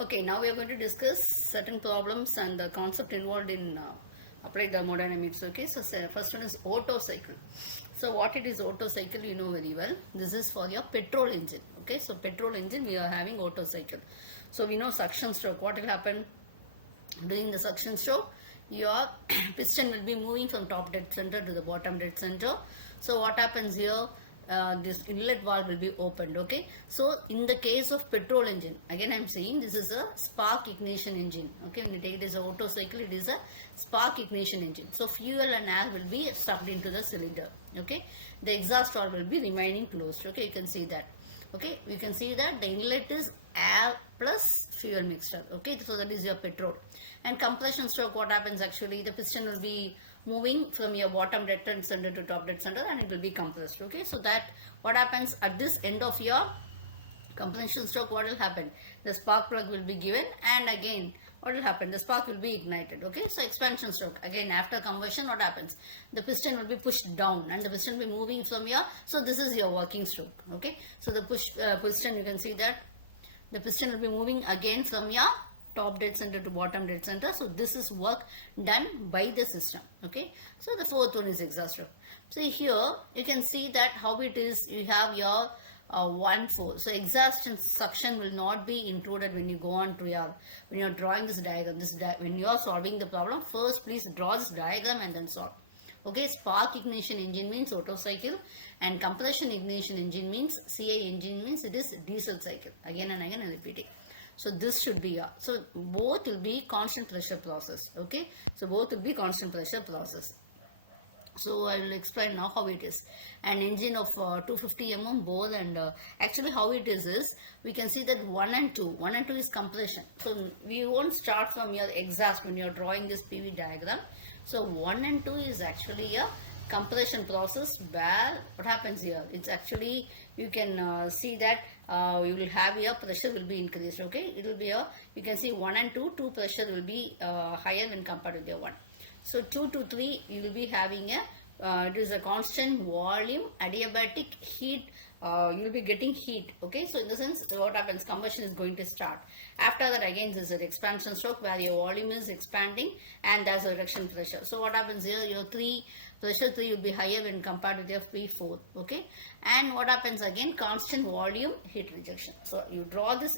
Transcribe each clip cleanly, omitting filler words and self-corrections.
Okay, now we are going to discuss certain problems and the concept involved in applied thermodynamics. Okay, so first one is Otto cycle. So what it is Otto cycle, you know very well. This is for your petrol engine. Okay, so petrol engine we are having Otto cycle. So we know suction stroke. What will happen during the suction stroke? Your piston will be moving from top dead center to the bottom dead center. So what happens here? This inlet valve will be opened. Okay, so in the case of petrol engine, again I am saying this is a spark ignition engine. Okay, when you take it as a Otto cycle, it is a spark ignition engine. So fuel and air will be sucked into the cylinder. Okay, the exhaust valve will be remaining closed. Okay, you can see that. Okay, you can see that the inlet is air plus fuel mixture. Okay, so that is your petrol. And compression stroke, what happens actually, the piston will be moving from your bottom dead center to top dead center and it will be compressed. Okay, so that what happens at this end of your compression stroke, what will happen, the spark plug will be given and again what will happen, the spark will be ignited. Okay, so expansion stroke, again after combustion what happens, the piston will be pushed down and the piston will be moving from your, so this is your working stroke. Okay, so the piston, you can see that the piston will be moving again from your top dead center to bottom dead center. So this is work done by the system. Okay, so the fourth one is exhaust stroke. So here you can see that how it is, you have your 1/4. So exhaust and suction will not be included when you go on to your, when you are drawing this diagram. When you are solving the problem, first please draw this diagram and then solve. Okay, spark ignition engine means Otto cycle and compression ignition engine means CI engine means it is diesel cycle. Again and again I repeat it. So this should be so both will be constant pressure process. Okay, so both will be constant pressure process. So I will explain now how it is. An engine of 250 mm bore and actually how it is we can see that 1 and 2 is compression. So we won't start from your exhaust when you are drawing this PV diagram. So 1 and 2 is actually a compression process where what happens here, it's actually you can see that you will have your pressure will be increased. Okay, it will be you can see 1 and 2 pressure will be higher when compared with your 1. So 2 to 3 you will be having a it is a constant volume adiabatic heat, you will be getting heat. Okay, so in the sense what happens, combustion is going to start. After that again this is an expansion stroke where your volume is expanding and there's a reduction pressure. So what happens here, your pressure 3 will be higher when compared with your P4. Okay, and what happens again, constant volume heat rejection. So you draw this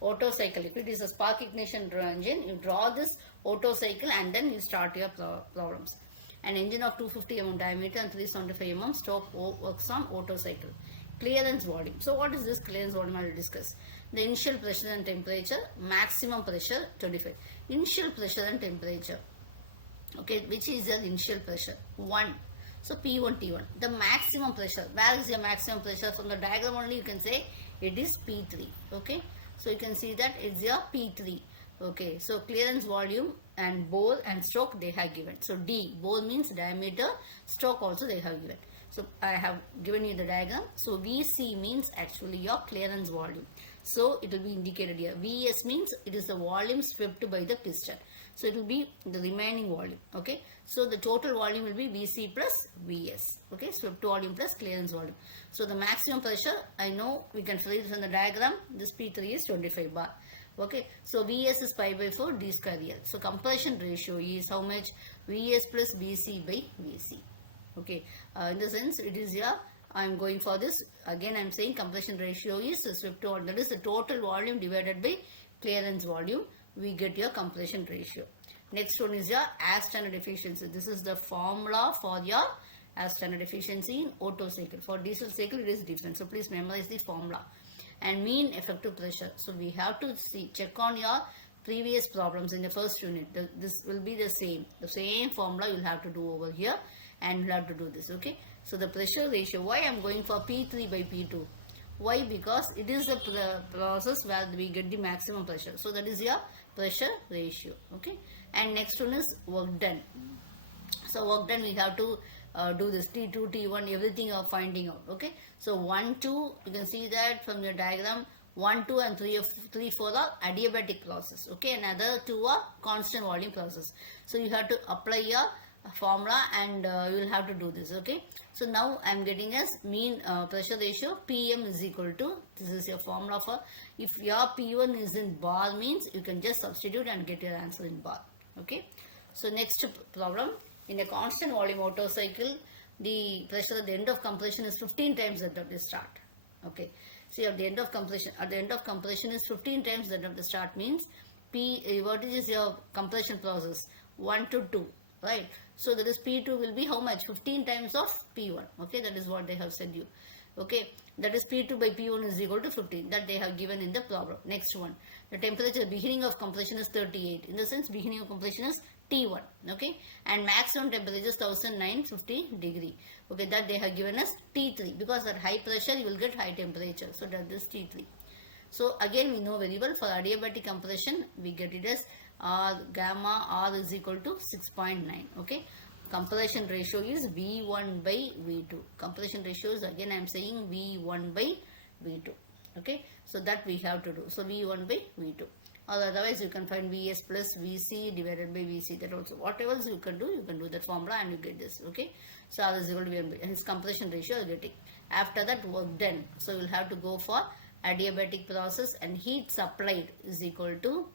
Otto cycle. If it is a spark ignition engine, you draw this Otto cycle and then you start your problems. An engine of 250 mm diameter and 375 mm stroke works on Otto cycle. Clearance volume. So what is this clearance volume? I will discuss. The initial pressure and temperature, maximum pressure 25. Initial pressure and temperature. Okay, which is the initial pressure? 1. So P1, T1. The maximum pressure. Where is your maximum pressure? From the diagram only you can say it is P3. Okay, so you can see that it's your P3. Okay, so clearance volume and bore and stroke they have given. So D, bore means diameter, stroke also they have given. So I have given you the diagram. So VC means actually your clearance volume. So it will be indicated here. VS means it is the volume swept by the piston. So it will be the remaining volume. Okay, so the total volume will be VC plus VS. Okay, swept volume plus clearance volume. So the maximum pressure, I know we can fill it from the diagram. This P3 is 25 bar. Okay, so Vs is pi by 4 d square L. So compression ratio is how much? Vs plus Vc by Vc. Okay, in the sense it is here. I am going for this. Again I am saying compression ratio is swept volume. That is the total volume divided by clearance volume. We get your compression ratio. Next one is your air standard efficiency. This is the formula for your air standard efficiency in Otto cycle. For diesel cycle it is different. So please memorize the formula. And mean effective pressure. So we have to check on your previous problems in the first unit. This will be the same formula you will have to do over here and you will have to do this. Okay, so the pressure ratio, why I am going for P3 by P2? Why? Because it is the process where we get the maximum pressure. So that is your pressure ratio. Okay, and next one is work done. So work done we have to do this T2, T1, everything you are finding out. Okay, so 1, 2, you can see that from your diagram 1, 2 and 3, 4 are adiabatic process. Okay, and other 2 are constant volume process. So you have to apply your formula, and you will have to do this. Okay, so now I am getting as mean pressure ratio PM is equal to, this is your formula for, if your P1 is in bar means you can just substitute and get your answer in bar. Okay, so next problem, in a constant volume Otto cycle, the pressure at the end of compression is 15 times that of the start. Okay, see, at the end of compression is 15 times that of the start, means what is your compression process, 1 to 2, right? So that is P2 will be how much, 15 times of P1. Okay, that is what they have said you. Okay, that is P2 by P1 is equal to 15, that they have given in the problem. Next one, the temperature beginning of compression is 38, in the sense beginning of compression is T1. Okay, and maximum temperature is 1950 degree. Okay, that they have given us T3, because at high pressure you will get high temperature, so that is T3. So again we know very well, for adiabatic compression we get it as R gamma R is equal to 6.9. Okay, compression ratio is V1 by V2. Compression ratio is, again I am saying, V1 by V2. Okay, so that we have to do. So V1 by V2, or otherwise you can find Vs plus Vc divided by Vc. That also, whatever else you can do that formula and you get this. Okay, so R is equal to V1 by, and his compression ratio is getting. After that, work done. So you will have to go for adiabatic process, and heat supplied is equal to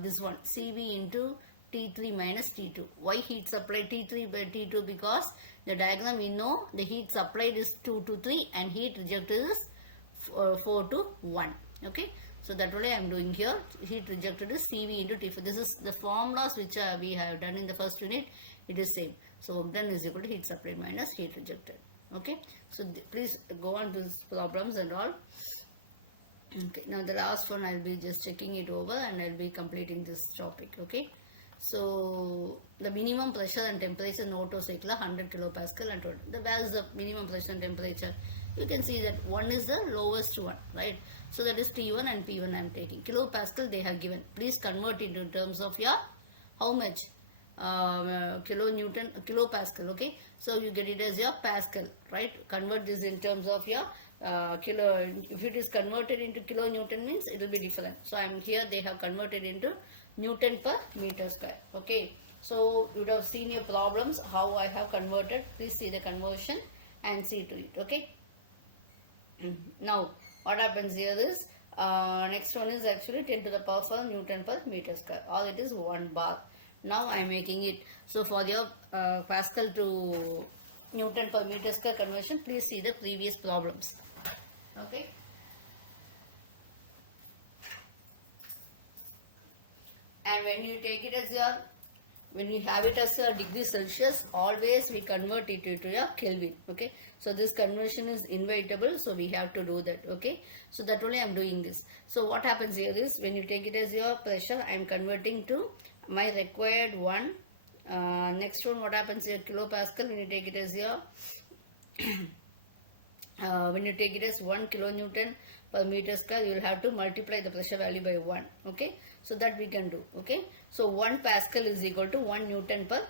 this one, Cv into T3 minus T2. Why heat supplied T3 by T2? Because the diagram we know the heat supplied is 2 to 3 and heat rejected is 4 to 1. Okay, so that only I am doing here. Heat rejected is Cv into T4. This is the formulas which we have done in the first unit. It is same. So work done is equal to heat supplied minus heat rejected. Okay, so please go on to these problems and all. Okay, now the last one I'll be just checking it over and I'll be completing this topic. Okay, so the minimum pressure and temperature in Otto cycle 100 kilopascal, and where is the minimum pressure and temperature? You can see that one is the lowest one, right? So that is T1 and P1 I am taking. Kilopascal they have given. Please convert it in terms of your how much kilopascal. Okay, so you get it as your pascal, right? Convert this in terms of your kilo. If it is converted into kilonewton means it will be different. So I am here, they have converted into Newton per meter square. Okay, so you would have seen your problems how I have converted. Please see the conversion and see to it. Okay, now what happens here is next one is actually 10 to the power 4 Newton per meter square, or it is 1 bar. Now I am making it. So for your Pascal to Newton per meter square conversion, please see the previous problems. Okay, and when you take it as your, when you have it as your degree Celsius, always we convert it into your Kelvin. Okay, so this conversion is inevitable, so we have to do that. Okay, so that only I am doing this. So what happens here is, when you take it as your pressure, I am converting to my required one. Next one, what happens here, kilopascal, when you take it as your when you take it as 1 kilonewton per meter square, you will have to multiply the pressure value by 1. Okay, so that we can do. Okay, so 1 pascal is equal to 1 Newton per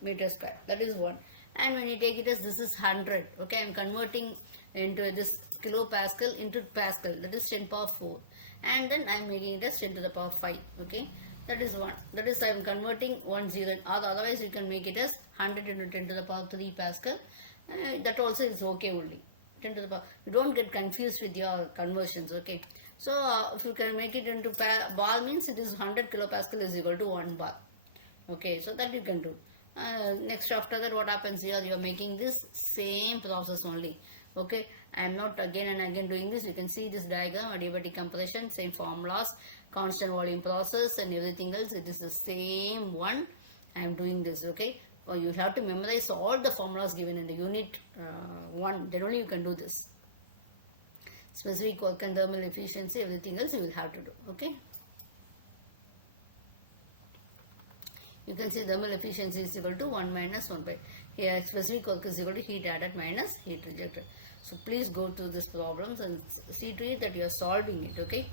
meter square, that is 1. And when you take it as, this is 100. Okay, I am converting into this kilopascal into pascal, that is 10 power 4, and then I am making it as 10 to the power 5. Okay, that is 1. That is, I am converting 1 0, or otherwise you can make it as 100 into 10 to the power 3 pascal. That also is okay only. 10 to the power. You don't get confused with your conversions. Okay, so if you can make it into bar means it is 100 kilopascal is equal to 1 bar. Okay, so that you can do. Next, after that, what happens here, you are making this same process only. Okay, I am not again and again doing this. You can see this diagram, adiabatic compression, same formulas, constant volume process and everything else. It is the same one. I am doing this. Okay, or you have to memorize all the formulas given in the unit 1, then only you can do this. Specific work and thermal efficiency, everything else you will have to do. Okay, you can see thermal efficiency is equal to 1 minus 1 by, here specific work is equal to heat added minus heat rejected. So please go through these problems and see to it that you are solving it. Okay.